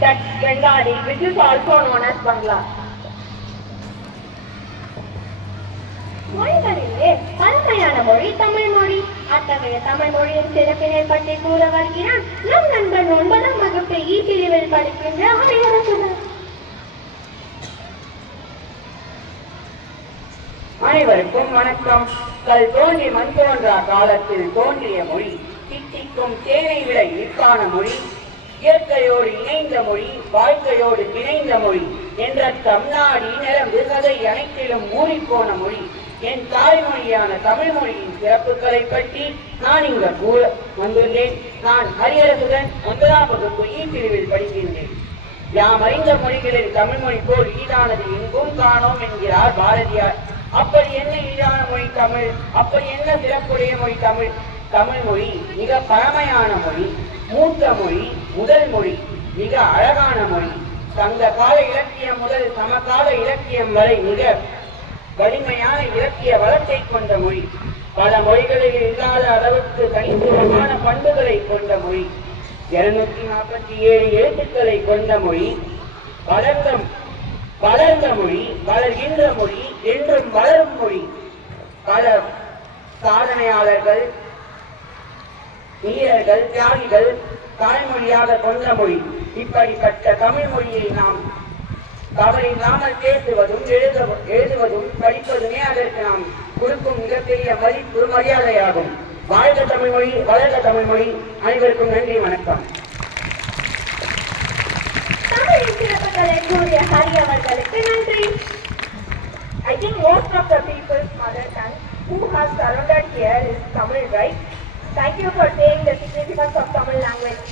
That's Bengali, which is also known as Bangla. மொழிகளிலே பழமையான மொழி தமிழ் மொழி. அத்தகைய தமிழ் மொழியின் சிறப்பினை பற்றி கூற வருகிறான் நம் நண்பன் 9ஆம் வகுப்பு இ பிரிவில் படிக்கின்ற ஆணையரசுடன். அனைவருக்கும் வணக்கம். கல் தோன்றி மண் தோன்றா காலத்தில் தோன்றிய மொழி, தித்திக்கும் தேனை விட இனிப்பான மொழி, இயற்கையோடு இணைந்த மொழி, வாழ்க்கையோடு இணைந்த மொழி என்ற தமிழ்நாடி நிரம்பு கதை அனைத்திலும் மூடிப்போன மொழி என் தாய்மொழியான தமிழ் மொழியின் சிறப்புகளை பற்றி நான் இங்கு கூற வந்துள்ளேன். நான் ஹரியரசுடன் 9ஆம் வகுப்பு இ பிரிவில் படிக்கின்றேன். யாம் அறிந்த மொழிகளில் தமிழ் மொழி போல் ஈடானது எங்கும் காணோம் என்கிறார் பாரதியார். அப்படி என்ன ஈடான மொழி தமிழ்? அப்படி என்ன சிறப்புடைய மொழி தமிழ்? தமிழ் மொழி மிக பழமையான மொழி, மூத்த மொழி, முதல் மொழி, மிக அழகான மொழி. சங்க கால இலக்கியம் முதல் சமகால இலக்கியம் வரை மிக வலிமையான இலக்கிய வளத்தை கொண்ட மொழி. பல மொழிகளில் இல்லாத அளவுக்கு தனித்துவமான பண்புகளை கொண்ட மொழி. 247 எழுத்துக்களை கொண்ட மொழி. வளர்ந்த மொழி, வளர்கின்ற மொழி, என்றும் வளரும் மொழி. பல சாதனையாளர்கள், வீரர்கள், தியாகிகள் தாய்மொழியாக கொண்ட மொழி. இப்படிப்பட்ட தமிழ் மொழியை நாம் தவறில்லாமல் பேசுவதும் எழுதுவதும் படிப்பதுமே அதற்கு நாம் கொடுக்கும் மிகப்பெரிய மதிப்பு, மரியாதையாகும். வாழ்க தமிழ்மொழி, வளர்க தமிழ்மொழி. அனைவருக்கும் நன்றி, வணக்கம். தமிழின் சிறப்புகளை கூறிய ஹரி அவர்களுக்கு நன்றி. I think most of the people's mother tongue who has surrounded here is Tamil, right? Thank you for saying the significance of Tamil language.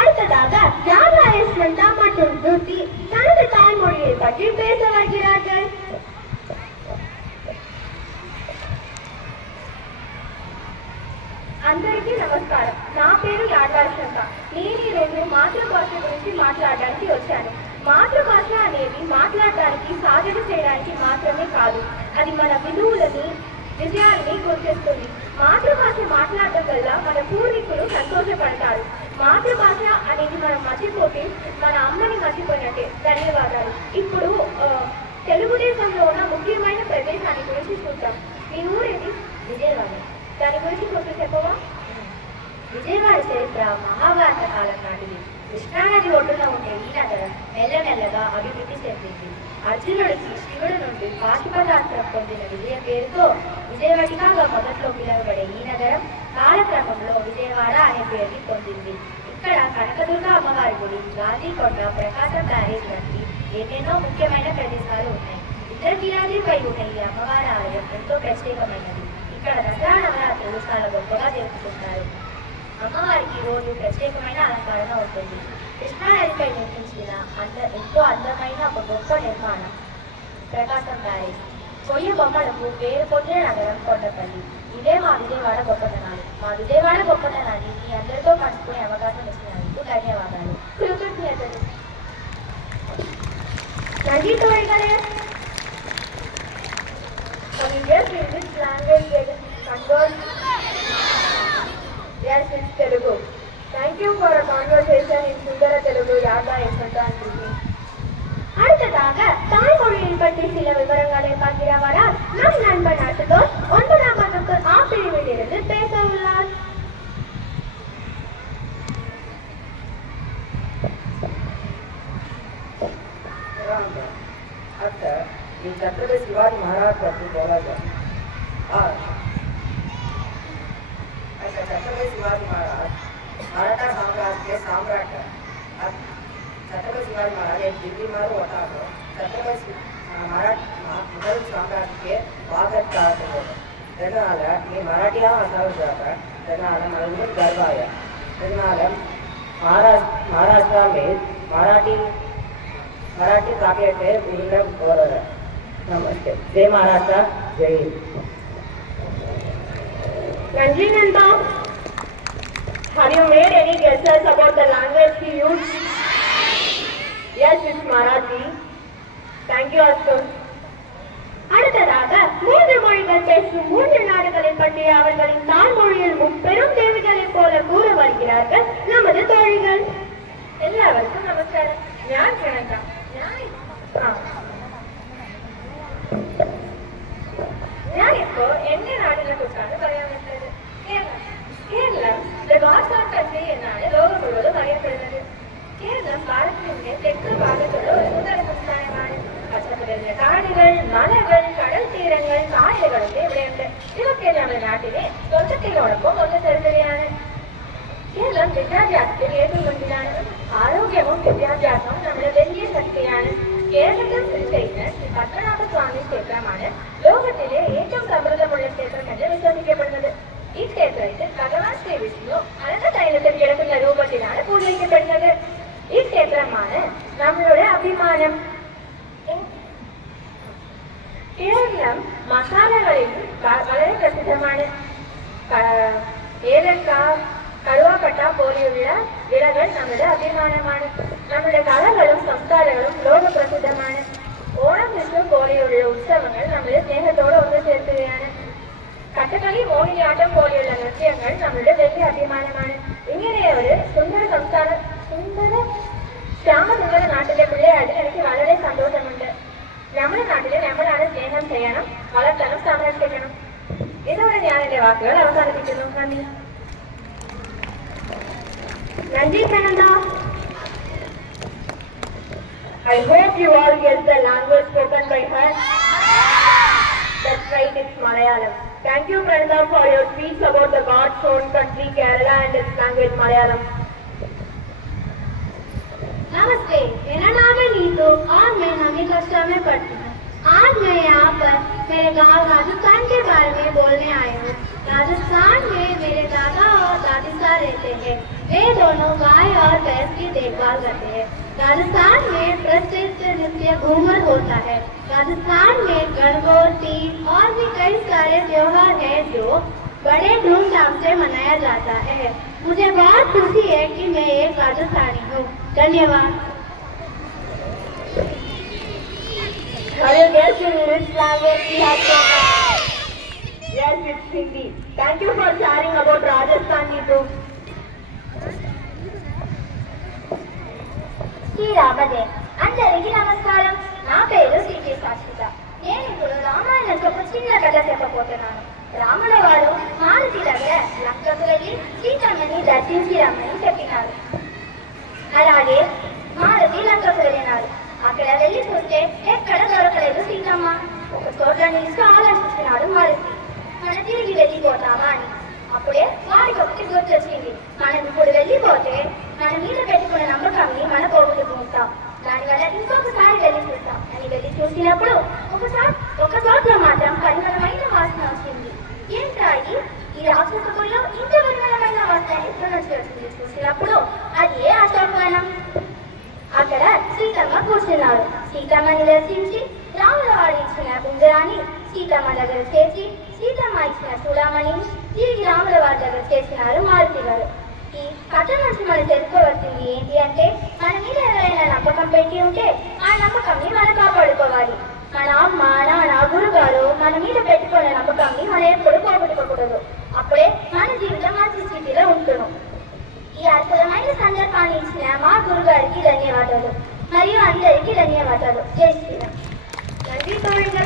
அடுத்ததாக யாகாயஸ்வந்தா மற்றும் ஜோதி தனது தாய்மொழியை பற்றி பேச வருகிறார்கள். అందరికీ నమస్కారం. నా పేరు యాగాయస్వంత. నేను ఈరోజు మాతృభాష గురించి మాట్లాడడానికి వచ్చాను. మాతృభాష అనేది మాట్లాడడానికి, సాధన చేయడానికి మాత్రమే కాదు, అది మన విలువలని, విజయాన్ని గుర్తిస్తుంది. మాతృభాష మాట్లాడటం వల్ల మన పూర్వీకులు సంతోషపడతారు. మాతృభాష అనేది మనం మర్చిపోతే మన అమ్మని మర్చిపోయినట్టే. ధన్యవాదాలు. ఇప్పుడు తెలుగుదేశంలో ఉన్న ముఖ్యమైన ప్రదేశాన్ని గురించి చూద్దాం. మీ ఊరేది? విజయవాడ. దాని గురించి కొంచెం చెప్పవా? విజయవాడ చరిత్ర మహాభారత కాలం నాటిది. కృష్ణానది ఒడ్డున ఉండే ఈ నగరం మెల్లమెల్లగా అభివృద్ధి చెందింది. అర్జునుడికి శివుడి నుండి పాశుపతాస్త్రం పొందిన విజయ పేరుతో విజయవటిగా మొదట్లో పిలువబడే ఈ నగరం కాలక్రమంలో విజయవాడ అనే పేరుని పొందింది. ఇక్కడ కనకదుర్గ అమ్మవారి గుడి, గాంధీకొండ, ప్రకాశం బ్యారేజ్ వంటి ఎన్నెన్నో ముఖ్యమైన ప్రదేశాలు ఉన్నాయి. ఇంద్రకీలాద్రిపై ఉన్న ఈ అమ్మవారి ఆలయం ఎంతో ప్రత్యేకమైనది. ఇక్కడ దసరా నవరాత్రులు చాలా గొప్పగా జరుపుకుంటారు. అమ్మవారికి రోజు ప్రత్యేకమైన అలంకరణ ఉంటుంది. కృష్ణానదిపై నిర్మించిన ఎంతో అందమైన ఒక గొప్ప నిర్మాణం ప్రకాశం బ్యారేజ్. కొయ్య బొమ్మలకు పేరు పొందిన నగరం కొండపల్లి. ఇదే మా విజయవాడ గొప్పతనాలు. మా విజయవాడ గొప్పతనాన్ని మీ అందరితో పంచుకునే అవకాశం ఇచ్చినందుకు ధన్యవాదాలు. కృతజ్ఞతలు. Yes, it's Telugu. Thank you for a conversation in Sundara Telugu. Yaga Yaswanta and Ruby. அடுத்ததாக தாய்மொழியை பற்றி சில விவரங்களை பகிரவரால் நம் நண்பன் அசுதோஷ் 9ஆம் வகுப்பு ஆ பிரிவில் இருந்து பேச உள்ளார். अच्छा, ये छत्रपति शिवाजी महाराज का बोला जाए। अच्छा, छत्रपति शिवाजी महाराज मराठा साम्राज्य के सम्राट है. छत्रपति शिवाजी महाराज एक दिल्ली मारू होता है. छत्रपति मुगल साम्राज्य के स्वागत करते हैं. இதனால நீ மராட்டியா வந்தாங்க. இதனால மனது கர்வாயா. இதனால महाराष्ट्र में मराठी काव्य हो रहा है. नमस्ते. जय महाराष्ट्र. जय Hind. Ranjit Nanda, have you made any guesses about the language he used? Yes, it's Marathi. Thank you, Ashton. அடுத்ததாக 3 மொழிகள் பேசும் 3 நாடுகளை பற்றி அவர்களின் தாய்மொழியில் முப்பெரும் தேவிகளைப் போல கூற வருகிறார்கள் நமது தோழிகள். എല്ലാവർക്കും നമസ്കാരം. ഞാൻ പ്രണത. ഞാനിപ്പോ എന്റെ നാടിനെ കുറിച്ചാണ് പറയാൻ പറ്റുന്നത്. Keralam the gods of country എന്നാണ് ലോകം മുഴുവൻ അറിയപ്പെടുന്നത്. കേരളം ഭാരതത്തിന്റെ തെക്ക് ഭാഗത്തുള്ള ഒരു സുന്ദര സംസ്ഥാനമാണ്. പച്ചപ്പുകളുടെ കാടുകൾ, മലകൾ, കടൽ തീരങ്ങൾ, കായലുകളൊക്കെ ഇവിടെയുണ്ട്. ഇതൊക്കെ നമ്മുടെ നാട്ടിലെ സ്വന്തത്തിനോടൊപ്പം ഒന്ന് ചെറുതയാണ്. കേരളം വിദ്യാഭ്യാസത്തിൽ ഏറ്റവും മുന്നിലാണ്. ആരോഗ്യവും വിദ്യാഭ്യാസവും നമ്മുടെ വലിയ ശക്തിയാണ്. കേരളത്തിൽ സ്ഥിതി ചെയ്യുന്ന ശ്രീ പത്മനാഭസ്വാമി ക്ഷേത്രമാണ് ലോകത്തിലെ ഏറ്റവും സമൃദ്ധമുള്ള ക്ഷേത്രം എന്ന് വിശ്വസിക്കപ്പെടുന്നത്. ഈ ക്ഷേത്രത്തിൽ ഭഗവാൻ ശ്രീ വിഷ്ണു അനന്ത തൈലത്തിൽ കിടക്കുന്ന രൂപത്തിലാണ് പൂജിക്കപ്പെടുന്നത്. ഈ ക്ഷേത്രമാണ് നമ്മളുടെ അഭിമാനം. കേരളം മസാലകളിൽ വളരെ പ്രസിദ്ധമാണ്. ഏലക്ക, കറുവാപ്പട്ട പോലെയുള്ള വിളകൾ നമ്മുടെ അഭിമാനമാണ്. നമ്മുടെ കലകളും സംസ്കാരങ്ങളും ലോകപ്രസിദ്ധമാണ്. ഓണം, വിഷു പോലെയുള്ള ഉത്സവങ്ങൾ നമ്മുടെ സ്നേഹത്തോടെ ഒന്നു ചേർക്കുകയാണ്. കഥകളി, മോഹിനിയാട്ടം പോലെയുള്ള നൃത്യങ്ങൾ നമ്മുടെ വലിയ അഭിമാനമാണ്. ഇങ്ങനെ ഒരു ശ്യാമസുന്ദര നാട്ടിലെ പിള്ളേരായിട്ട് എനിക്ക് വളരെ സന്തോഷമുണ്ട്. നമ്മുടെ നാട്ടിലെ നമ്മളാണ് സ്നേഹം ചെയ്യണം, വളർത്തണം, സംരക്ഷിക്കണം. ഇതോടെ ഞാൻ എന്റെ വാക്കുകൾ അവസാനിപ്പിക്കുന്നു. നന്ദി. Nandi Prananda. I hope you all get the language spoken by her. That's right, it's Malayalam. Thank you, Prananda, for your speech about the God's own country, Kerala, and its language, Malayalam. नमस्ते, मेरा नाम है नीतू और मैं 9वीं कक्षा में पढ़ती हूँ। आज मैं यहाँ पर मेरे गांव राजस्थान के बारे में बोलने आई हूँ। राजस्थान में मेरे दादा और दादी साहब रहते हैं। वे दोनों गाय और भैंस की देखभाल करते हैं। राजस्थान में प्रसिद्ध नृत्य घूमर होता है। राजस्थान में गणगौर, तीज और भी कई सारे त्योहार हैं जो बड़े धूमधाम से मनाया जाता है। मुझे बहुत खुशी है कि मैं एक राजस्थानी हूँ। धन्यवाद। Have you guessed in which language we have spoken? Yes, it's Hindi. Thank you for sharing about Rajasthan, Neetu. శ్రీరామదే అందరికీ నమస్కారం. నా పేరు శ్రీ శాశ్వత. నేను ఇప్పుడు రామాయణంలో ఒక చిన్న కథ చెప్పబోతున్నాను. రాముల వారు మారుతి దగ్గర లంకకు వెళ్ళి సీతమ్మని దర్శించి రమ్మని చెప్పినారు. అలాగే మారుతి లంకకు వెళ్ళినారు. అక్కడ వెళ్ళి చూస్తే ఎక్కడ దొరకలేదు సీతమ్మ. ఒక చోట నిలిచి ఆలోచిస్తున్నాడు మారుతి, మన తిరిగి వెళ్ళిపోతామా అని. అప్పుడే వారికి ఒకటి గుర్తొచ్చింది, మనం ఇప్పుడు వెళ్ళిపోతే మన మీద పెట్టుకున్న నమ్మకాన్ని మన పోగొట్టుకుంటాం, దానివల్ల ఇంకొకసారి వెళ్ళి చూస్తాం అని వెళ్ళి చూసినప్పుడు ఒక చోట్ల మాత్రం పరిమళమైన వాసన వచ్చింది. ఏంటాయి ఈ రాక్షసకుల్లో ఇంత పరిమళమైన వాసన ఎక్కడ నుంచి వచ్చింది? చూసినప్పుడు అది ఏ అశోకవనం. అక్కడ సీతమ్మ కూర్చున్నారు. సీతమ్మని దర్శించి రాముల వాడు ఇచ్చిన ఉంగరాన్ని సీతమ్మ దగ్గర చేసి, సీతమ్మ ఇచ్చిన చూడమని తిరిగి రాముల వారి దగ్గర చేసినారు మారుతి గారు. ఈ కథ నుంచి మనం తెలుసుకోవాల్సింది ఏంటి అంటే, మన మీద ఎవరైనా నమ్మకం పెట్టి ఉంటే ఆ నమ్మకాన్ని మనం కాపాడుకోవాలి. మన అమ్మ, నాన్న, గురుగారు మన మీద పెట్టుకున్న నమ్మకాన్ని మనం ఎప్పుడు పోగొట్టుకోకూడదు. అప్పుడే మన జీవితం మంచి స్థితిలో ఉంటును. ఈ అద్భుతమైన సందర్భాన్ని ఇచ్చిన మా గురుగారికి ధన్యవాదాలు మరియు అందరికీ ధన్యవాదాలు. జై Sriram. Nandi Prananda.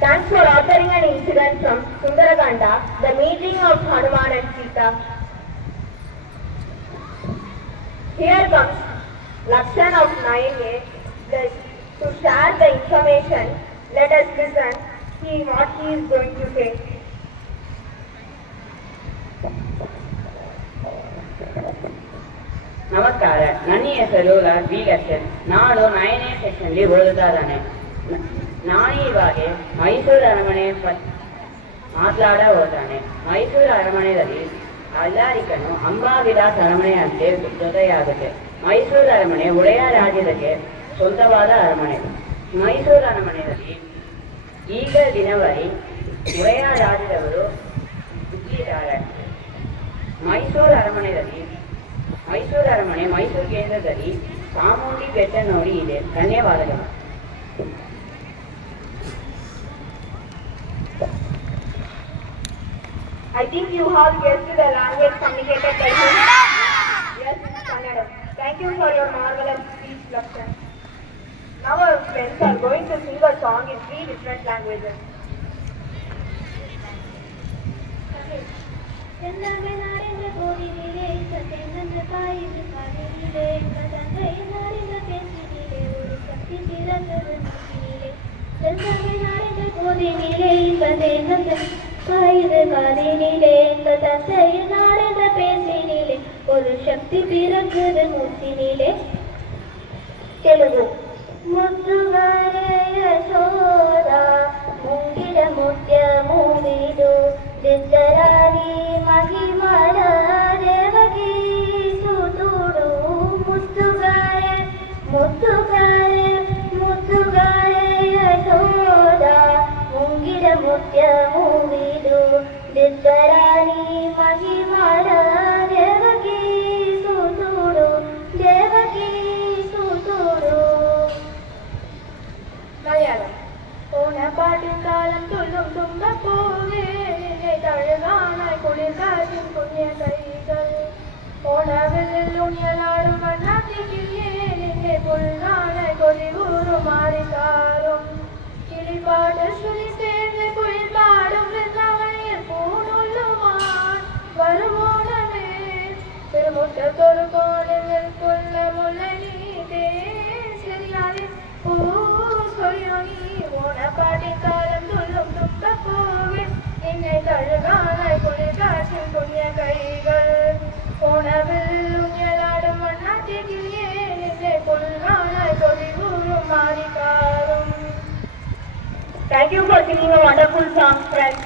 Thanks for authoring an incident from Sundarakanda, the meeting of Hanuman and Sita. Here comes Lakshan of 9A to share the information. Let us listen, see what he is going to say. ನಮಸ್ಕಾರ, ನನ್ನ ಹೆಸರು V Lakshan. ನಾನು 9ನೇ ಸೆಕ್ಷನ್ಲಿ ಓದುತ್ತಾ ಇದ್ದಾನೆ. ನಾನೀವಾಗ ಮೈಸೂರು ಅರಮನೆ ಮಾತನಾಡ ಹೋದಾನೆ. ಮೈಸೂರು ಅರಮನೆಯಲ್ಲಿ ಎಲ್ಲರಿಗೂ ಅಂಬಾವಿಲಾಸ್ ಅರಮನೆ ಅಂತೆ ಜೊತೆಯಾಗುತ್ತೆ. ಮೈಸೂರು ಅರಮನೆ ಒಡೆಯ ರಾಜ್ಯಕ್ಕೆ ಸ್ವಂತವಾದ ಅರಮನೆ. ಮೈಸೂರು ಅರಮನೆಯಲ್ಲಿ ಈಗ ದಿನವರಿ ಒಡೆಯ ರಾಜ್ಯದವರು ಇದ್ದಾರೆ. ಮೈಸೂರು ಅರಮನೆ ಮೈಸೂರು ಕೇಂದ್ರದಲ್ಲಿ ಚಾಮುಂಡಿ ಬೆಟ್ಟ ನೋಡಿ ಇದೆ. ಧನ್ಯವಾದಗಳು. I think you have guessed the language communicated by him. Yes, Kannadam. Thank you for your marvelous speech, Lakshan. Now our friends are going to sing a song in 3 different languages. ஒரு சக்தி பிறகுது மூச்சினிலே తెలుగు ముద్దుగారే యశోద ముంగిల ముత్యము వీడు దిద్దరాని మహిమల దేవకీ సుతుడు ముద్దుగారే యశోద ముంగిల ముత్యము వీడు దిద్దరాని మహిమల దేవకీ సుతుడు മലയാളം ഓണപ്പാട്ടിൻ കാലം തുള്ളും തുമ്പപ്പൂവേ നിന്നെ തഴുകാനായി കുളിർക്കാറ്റും കുഞ്ഞ കൈകൾ ഓണവില്ലിൽ ഉണ്ണിയലാടും വണ്ണാത്തിക്കില്ലേ നിന്നെ പുൽകാനായി കൊതികൂറും മാറിക്കാറും കിളിപ്പാട്ട് ശ്രുതി ചേർന്ന് കുളിർപ്പാടും വൃന്ദാവനിൽ പൂണുള്ളുവാൻ വരുമോണമേ തിരുമുറ്റത്തൊരു കോണിൽ നിൽക്കുന്ന മുല്ലനീ ശരിയായി ஓணப்பாட்டின் காலம் துள்ளும் தும்பப்பூவே என்னை தழுகானாய் குளிர்காற்றும் புண்ணிய கைகள் ஓணவில் உஞ்சலாடும் வண்ணாத்திகிளியே என்னை புல்கானாய் கொதிகூறும் மாறிக்காரும். Thank you for singing a wonderful song, friends.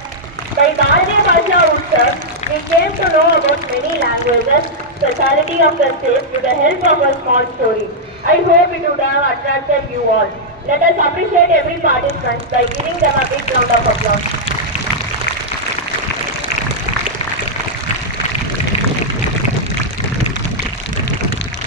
By Bharatiya Bhasha Utsav, we came to know about many languages, speciality of the state with the help of a small story. I hope it would have attracted you all. Let us appreciate every participant by giving them a big round of applause.